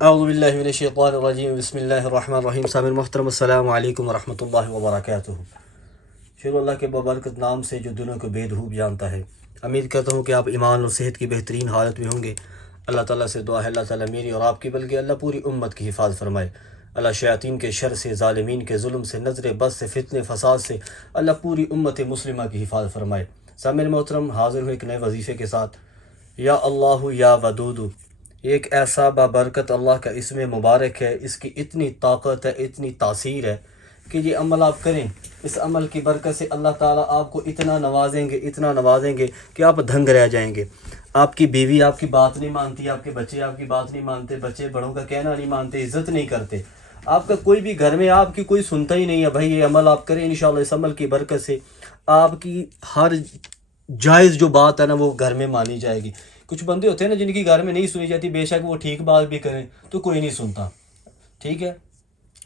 اعوذ باللہ من الشیطان الرجیم، بسم اللہ الرحمن الرحیم۔ سامعین محترم، السلام علیکم ورحمۃ اللہ وبرکاتہ۔ شروع اللہ کے بابرکت نام سے جو دلوں کو بے دھوپ جانتا ہے۔ امید کرتا ہوں کہ آپ ایمان اور صحت کی بہترین حالت میں ہوں گے۔ اللہ تعالیٰ سے دعا ہے اللہ تعالیٰ میری اور آپ کی بلکہ اللہ پوری امت کی حفاظت فرمائے۔ اللہ شیاطین کے شر سے، ظالمین کے ظلم سے، نظر بد سے، فتنے فساد سے اللہ پوری امت مسلمہ کی حفاظت فرمائے۔ سامعین محترم، حاضر ہوں ایک نئے وظیفے کے ساتھ۔ یا اللہ یا ودود، ایک ایسا بابرکت اللہ کا اسم مبارک ہے، اس کی اتنی طاقت ہے، اتنی تاثیر ہے کہ یہ عمل آپ کریں، اس عمل کی برکت سے اللہ تعالیٰ آپ کو اتنا نوازیں گے کہ آپ دھنگ رہ جائیں گے۔ آپ کی بیوی آپ کی بات نہیں مانتی، آپ کے بچے آپ کی بات نہیں مانتے، بچے بڑوں کا کہنا نہیں مانتے، عزت نہیں کرتے، آپ کا کوئی بھی گھر میں آپ کی کوئی سنتا ہی نہیں ہے۔ بھائی یہ عمل آپ کریں، انشاءاللہ اس عمل کی برکت سے آپ کی ہر جائز جو بات ہے نا وہ گھر میں مانی جائے گی۔ کچھ بندے ہوتے ہیں نا جن کی گھر میں نہیں سنی جاتی، بے شک وہ ٹھیک بات بھی کریں تو کوئی نہیں سنتا، ٹھیک ہے۔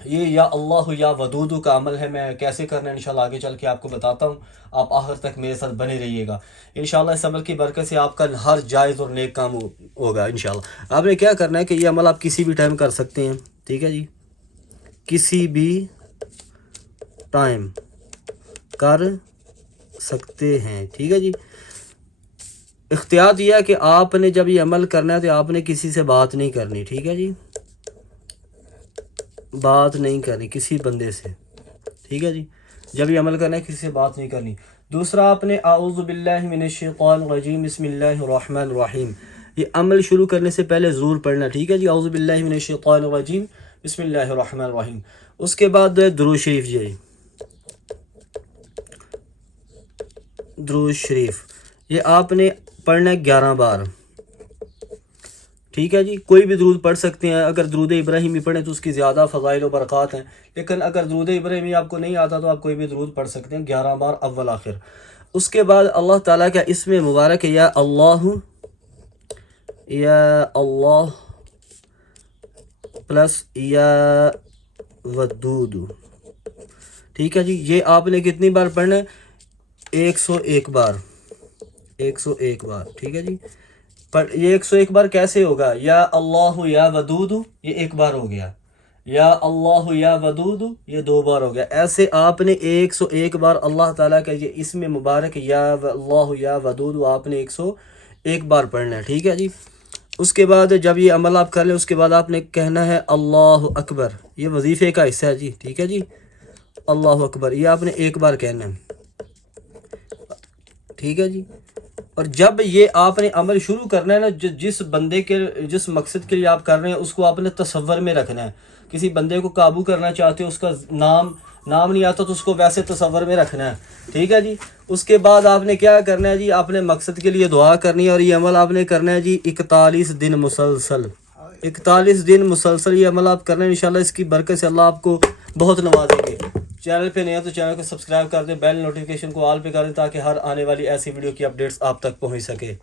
یہ یا اللہ یا ودود کا عمل ہے، میں کیسے کرنا ہے انشاءاللہ آگے چل کے آپ کو بتاتا ہوں۔ آپ آخر تک میرے ساتھ بنے رہیے گا انشاءاللہ۔ اس عمل کی برکت سے آپ کا ہر جائز اور نیک کام ہوگا انشاءاللہ۔ آپ نے کیا کرنا ہے کہ یہ عمل آپ کسی بھی ٹائم کر سکتے ہیں، ٹھیک ہے جی، کسی بھی ٹائم کر سکتے ہیں، ٹھیک ہے جی۔ اختیار دیا کہ آپ نے جب یہ عمل کرنا ہے تو آپ نے کسی سے بات نہیں کرنی، ٹھیک ہے جی، بات نہیں کرنی کسی بندے سے، ٹھیک ہے جی۔ جب یہ عمل کرنا ہے کسی سے بات نہیں کرنی۔ دوسرا، آپ نے اعوذ باللہ من الشیطان الرجیم بسم اللہ الرحمن الرحیم یہ عمل شروع کرنے سے پہلے ضرور پڑھنا، ٹھیک ہے جی۔ اعوذ باللہ من الشیطان الرجیم بسم اللہ الرحمن الرحیم۔ اس کے بعد درود شریف جی، درود شریف یہ آپ نے پڑھنا ہے 11 بار، ٹھیک ہے جی۔ کوئی بھی درود پڑھ سکتے ہیں، اگر درود ابراہیمی پڑھیں تو اس کی زیادہ فضائل و برکات ہیں، لیکن اگر درود ابراہیمی آپ کو نہیں آتا تو آپ کوئی بھی درود پڑھ سکتے ہیں 11 بار اول آخر۔ اس کے بعد اللہ تعالیٰ کا اسم مبارک ہے یا اللہ پلس یا ودود، ٹھیک ہے جی۔ یہ آپ نے کتنی بار پڑھنا ہے؟ 101 بار، 101 بار، ٹھیک ہے جی۔ پر یہ 101 بار کیسے ہوگا؟ یا اللہ یا ودود یہ 1 بار ہو گیا، یا اللہ یا ودود یہ 2 بار ہو گیا۔ ایسے آپ نے 101 بار اللہ تعالیٰ کا یہ اسم مبارک یا اللہ یا ودود آپ نے 101 بار پڑھنا ہے، ٹھیک ہے جی۔ اس کے بعد جب یہ عمل آپ کر لیں اس کے بعد آپ نے کہنا ہے اللہ اکبر، یہ وظیفے کا حصہ ہے جی، ٹھیک ہے جی۔ اللہ اکبر یہ آپ نے 1 بار کہنا ہے، ٹھیک ہے جی۔ اور جب یہ آپ نے عمل شروع کرنا ہے نا، جس بندے کے جس مقصد کے لیے آپ کر رہے ہیں اس کو آپ نے تصور میں رکھنا ہے۔ کسی بندے کو قابو کرنا چاہتے ہو، اس کا نام نہیں آتا تو اس کو ویسے تصور میں رکھنا ہے، ٹھیک ہے جی۔ اس کے بعد آپ نے کیا کرنا ہے جی، آپ نے مقصد کے لیے دعا کرنی ہے اور یہ عمل آپ نے کرنا ہے جی 41 دن مسلسل، 41 دن مسلسل یہ عمل آپ کرنا ہے انشاءاللہ۔ اس کی برکت سے اللہ آپ کو بہت نوازیں گے۔ چینل پہ نہیں ہے تو چینل کو سبسکرائب کر دیں، بیل نوٹیفیکیشن کو آل پہ کر دیں تاکہ ہر آنے والی ایسی ویڈیو کی اپڈیٹس آپ تک پہنچ سکے۔